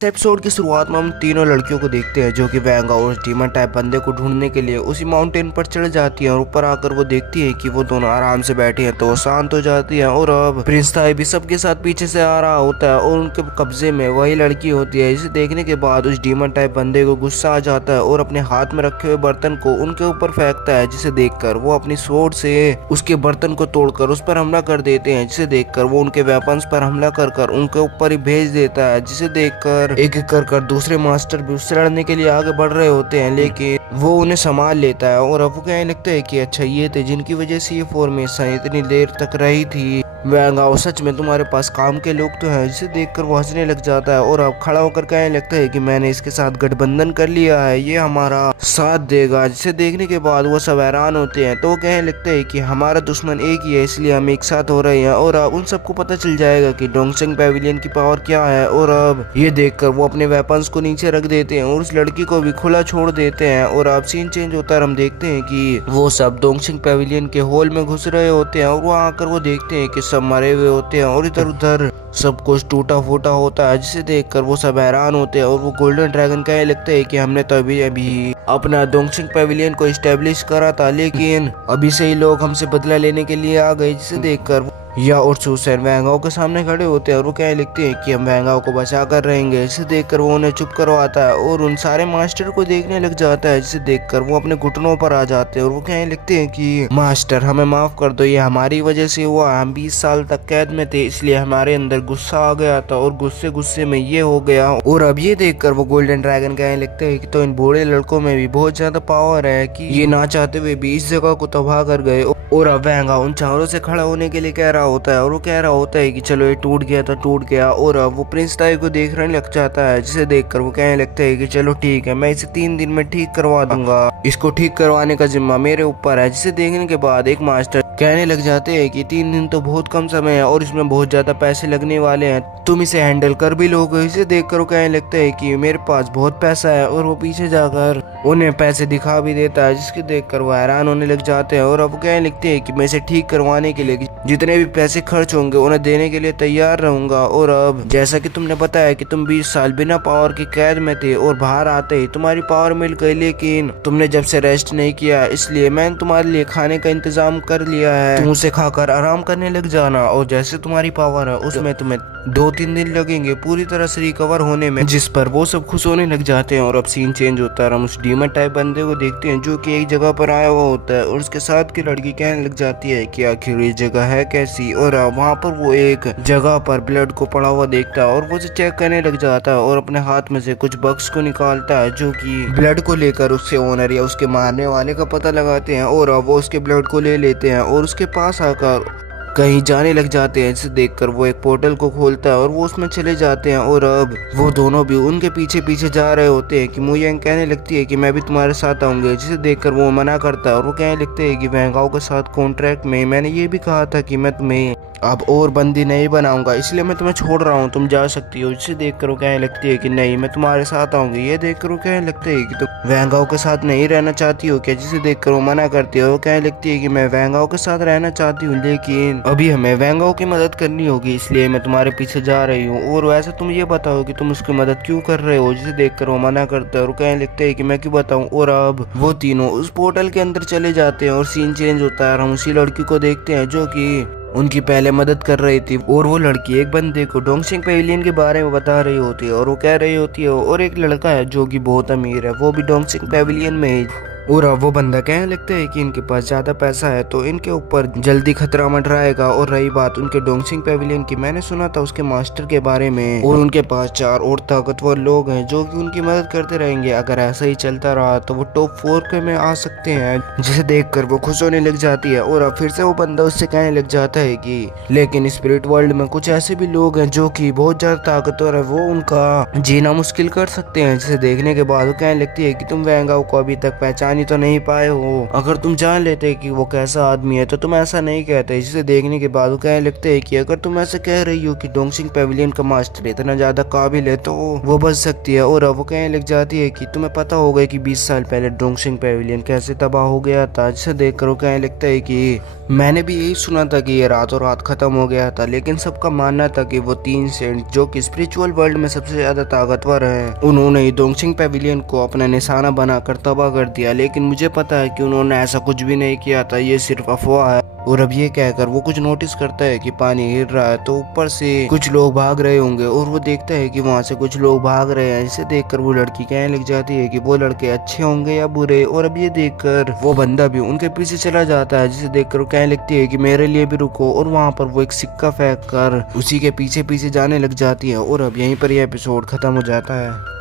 Episode की शुरुआत में हम तीनों लड़कियों को देखते हैं जो कि वैंगा और उस डीमन टाइप बंदे को ढूंढने के लिए उसी माउंटेन पर चढ़ जाती हैं और ऊपर आकर वो देखती है कि वो दोनों आराम से बैठे हैं तो वो शांत हो जाती है। और अब प्रिंस ताई भी सबके साथ पीछे से आ रहा होता है और उनके कब्जे में वही लड़की होती है। इसे देखने के बाद उस डीमन टाइप बंदे को गुस्सा आ जाता है और अपने हाथ में रखे हुए बर्तन को उनके ऊपर फेंकता है, जिसे देखकर वो अपनी स्वॉर्ड से उसके बर्तन को तोड़कर उस पर हमला कर देते हैं, जिसे देखकर वो उनके वेपन्स पर हमला कर उनके ऊपर ही भेज देता है। जिसे देखकर एक एक कर दूसरे मास्टर भी उससे लड़ने के लिए आगे बढ़ रहे होते हैं, लेकिन वो उन्हें संभाल लेता है। और अब वो कहने लगता है कि अच्छा ये थे जिनकी वजह से ये फॉर्मेशन इतनी देर तक रही थी। वैंगा सच में तुम्हारे पास काम के लोग तो हैं। जिसे देखकर वो हंसने लग जाता है और अब खड़ा होकर कहने लगता है कि मैंने इसके साथ गठबंधन कर लिया है, ये हमारा साथ देगा। जिसे देखने के बाद वो सब हैरान होते हैं तो वो कहने लगता है कि हमारा दुश्मन एक ही है, इसलिए हम एक साथ हो रहे हैं। और अब उन सबको पता चल जाएगा कि डोंगसिंग पैविलियन की पावर क्या है। और अब ये देखकर वो अपने वेपन्स को नीचे रख देते हैं और उस लड़की को भी खुला छोड़ देते हैं। और अब सीन चेंज होता है, हम देखते हैं कि वो सब डोंगसिंग पैविलियन के हॉल में घुस रहे होते हैं और वहाँ आकर वो देखते हैं कि सब मरे हुए होते हैं और इधर उधर सब कुछ टूटा फूटा होता है। जिसे देखकर वो सब हैरान होते हैं और वो गोल्डन ड्रैगन कहने लगता है कि हमने तो अभी अपना डोंगसिंग पैविलियन को इस्टेब्लिश करा था, लेकिन अभी से ही लोग हमसे बदला लेने के लिए आ गए। जिसे देखकर या और सुसैन वैंगाओ के सामने खड़े होते हैं और वो कहने लगते हैं कि हम वैंगाओ को बचा कर रहेंगे। इसे देखकर वो उन्हें चुप करवाता है और उन सारे मास्टर को देखने लग जाता है। जिसे देखकर वो अपने घुटनों पर आ जाते हैं और वो कहने लगते हैं कि मास्टर हमें माफ कर दो, ये हमारी वजह से हुआ। हम 20 साल तक कैद में थे, इसलिए हमारे अंदर गुस्सा आ गया था और गुस्से में ये हो गया। और अब ये देखकर वो गोल्डन ड्रैगन कहने लगते हैं कि तो इन बूढ़े लड़कों में भी बहुत ज्यादा पावर है कि ये ना चाहते हुए भी इस जगह को तबाह कर गए। और अब वैंगा उन चारों से खड़ा होने के लिए कह रहा होता है और वो कह रहा होता है कि चलो ये टूट गया तो टूट गया। और अब वो प्रिंस ताई को देखने लग जाता है, जिसे देखकर वो कहने लगता है कि चलो ठीक है, मैं इसे 3 दिन में ठीक करवा दूंगा, इसको ठीक करवाने का जिम्मा मेरे ऊपर है। जिसे देखने के बाद एक मास्टर कहने लग जाते हैं कि 3 दिन तो बहुत कम समय है और इसमें बहुत ज्यादा पैसे लगने वाले हैं, तुम इसे हैंडल कर भी लोगे। इसे देखकर वो कहने लगता है कि मेरे पास बहुत पैसा है और वो पीछे जाकर उन्हें पैसे दिखा भी देता है, जिसके देखकर वो हैरान होने लग जाते हैं। और अब वो कहने लगते हैं कि मैं इसे ठीक करवाने के लिए जितने भी पैसे खर्च होंगे उन्हें देने के लिए तैयार रहूंगा। और अब जैसा कि तुमने बताया कि तुम 20 साल बिना पावर की कैद में थे और बाहर आते ही तुम्हारी पावर मिल गई, लेकिन तुमने जब से रेस्ट नहीं किया, इसलिए मैंने तुम्हारे लिए खाने का इंतजाम कर लिया है, तुम उसे खाकर आराम करने लग जाना। और जैसे तुम्हारी पावर है उसमें तुम्हें 2-3 दिन लगेंगे पूरी तरह से रिकवर होने में। जिस पर वो सब खुश होने लग जाते हैं। और अब सीन चेंज होता है, हम उस डीमन टाइप बंदे को देखते हैं जो कि एक जगह पर आया हुआ होता है और उसके साथ की लड़की कहने लग जाती है कि आखिर ये जगह है कैसी। और वहाँ पर वो एक जगह पर ब्लड को पड़ा हुआ देखता है और वो उसे चेक करने लग जाता है और अपने हाथ में से कुछ बक्स को निकालता है जो कि ब्लड को लेकर उससे ओनर या उसके मारने वाले का पता लगाते हैं। और वो उसके ब्लड को ले लेते हैं और उसके पास आकर कहीं जाने लग जाते हैं। जिसे देखकर वो एक पोर्टल को खोलता है और वो उसमें चले जाते हैं। और अब वो दोनों भी उनके पीछे पीछे जा रहे होते हैं कि मुयांग कहने लगती है कि मैं भी तुम्हारे साथ आऊंगी। जिसे देखकर वो मना करता है और वो कहने लगते हैं कि वैंगाओ के साथ कॉन्ट्रैक्ट में मैंने ये भी कहा था कि मैं तुम्हें अब और बंदी नहीं बनाऊंगा, इसलिए मैं तुम्हें छोड़ रहा हूँ, तुम जा सकती हो। जिसे देखकर वो कहने लगती है कि नहीं, मैं तुम्हारे साथ आऊंगी। ये देखकर वो कहने लगते है कि तुम वैंगाओ के साथ नहीं रहना चाहती हो क्या। जिसे देखकर वो मना करती है। वो कहने लगती है कि मैं वैंगाओ के साथ रहना चाहती हूँ, लेकिन अभी हमें वैंगाओ की मदद करनी होगी, इसलिए मैं तुम्हारे पीछे जा रही हूँ। और वैसे तुम ये बताओ कि तुम उसकी मदद क्यों कर रहे हो। जिसे देखकर वो मना करता है और कहने लगते है कि मैं क्यों बताऊँ। और अब वो तीनों उस पोर्टल के अंदर चले जाते हैं और सीन चेंज होता है, हम उसी लड़की को देखते हैं जो कि उनकी पहले मदद कर रही थी। और वो लड़की एक बंदे को डोंगसिंग पैविलियन के बारे में बता रही होती है और वो कह रही होती है और एक लड़का है जो कि बहुत अमीर है, वो भी डोंगसिंग पैविलियन में ही। और अब वो बंदा कहने लगता है कि इनके पास ज्यादा पैसा है तो इनके ऊपर जल्दी खतरा मंडराएगा। और रही बात उनके डोंगसिंग पैविलियन की, मैंने सुना था उसके मास्टर के बारे में और उनके पास 4 और ताकतवर लोग हैं जो कि उनकी मदद करते रहेंगे। अगर ऐसा ही चलता रहा तो वो टॉप 4 के में आ सकते हैं। जिसे देखकर वो खुश होने लग जाती है। और अब फिर से वो बंदा उससे कहने लग जाता है कि लेकिन स्पिरिट वर्ल्ड में कुछ ऐसे भी लोग हैं जो कि बहुत ज्यादा ताकतवर है, वो उनका जीना मुश्किल कर सकते हैं। जिसे देखने के बाद वो कहने लगती है कि तुम वैंगाओ को अभी तक पहचान तो नहीं पाए हो, अगर तुम जान लेते कि वो कैसा आदमी है तो तुम ऐसा नहीं कहते। जिसे देखने के बाद वो कहने लगते है कि अगर तुम ऐसे कह रही हो कि डोंगसिंग पैविलियन का मास्टर इतना ज्यादा काबिल है तो वो बच सकती है। और वो कहने लग जाती है कि तुम्हें पता होगा कि 20 साल पहले डोंगसिंग पैविलियन कैसे तबाह हो गया था। जिसे देखकर वो कहने लगता है कि मैंने भी यही सुना था कि ये रातों रात खत्म हो गया था, लेकिन सबका मानना था कि वो 3 सेंट जो कि स्पिरिचुअल वर्ल्ड में सबसे ज्यादा ताकतवर हैं, उन्होंने ही डोंगशिंग पैविलियन को अपना निशाना बनाकर तबाह कर दिया। लेकिन मुझे पता है कि उन्होंने ऐसा कुछ भी नहीं किया था, ये सिर्फ अफवाह है। और अब ये कहकर वो कुछ नोटिस करता है कि पानी हिल रहा है, तो ऊपर से कुछ लोग भाग रहे होंगे और वो देखता है कि वहाँ से कुछ लोग भाग रहे हैं। इसे देखकर वो लड़की कहने लग जाती है कि वो लड़के अच्छे होंगे या बुरे। और अब ये देखकर वो बंदा भी उनके पीछे चला जाता है, जिसे देखकर वो कहने लगती है कि मेरे लिए भी रुको। और वहाँ पर वो एक सिक्का फेंक कर उसी के पीछे पीछे जाने लग जाती है। और अब यहीं पर यह एपिसोड खत्म हो जाता है।